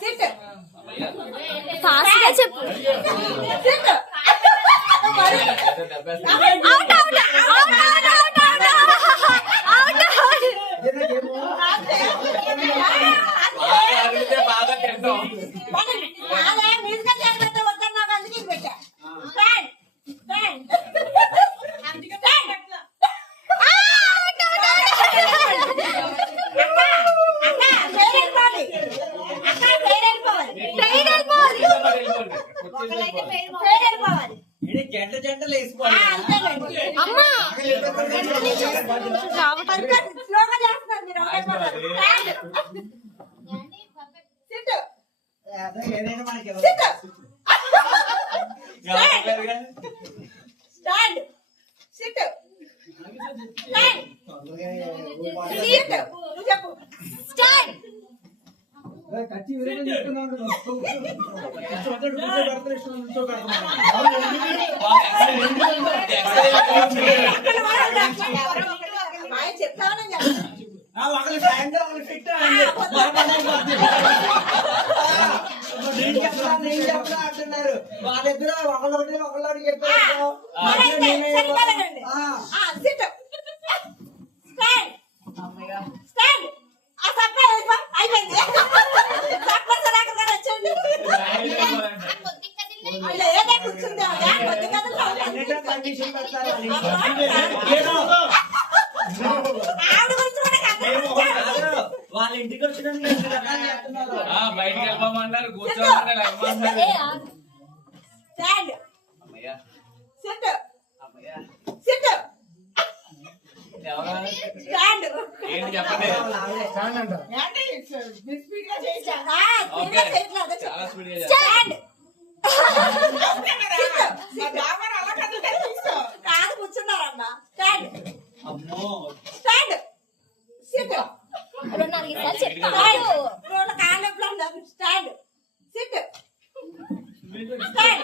SIT fast గా చెప్పు SIT out out out out out out బాగా తెలుసు అదే మ్యూజికల్ చైర్ పెట్ట వద్దన్నా అందుకే పెట్టా స్టాండ్ స్టాండ్ జంట జంటలు వేసుకోవాలి ఏదైనా మనకి స్టాండ్ సిట్ చెప్పు స్టాండ్ కచ్చి చెప్తామని అంటున్నారు వాళ్ళిద్దరు ఒకళ్ళొకటి ఒకళ్ళొకటి చెప్పారు కండిషన్ పెడతారు వాళ్ళ ఇంటికి వచ్చిన బయటికి వెళ్ళమన్నారు కూర్చోమన్నారు ఏంటి చెప్పండి చాలా స్పీడ్ కాదు కూర్చున్నారమ్మా స్టాండ్ అమ్మో stand SIT stand SIT stand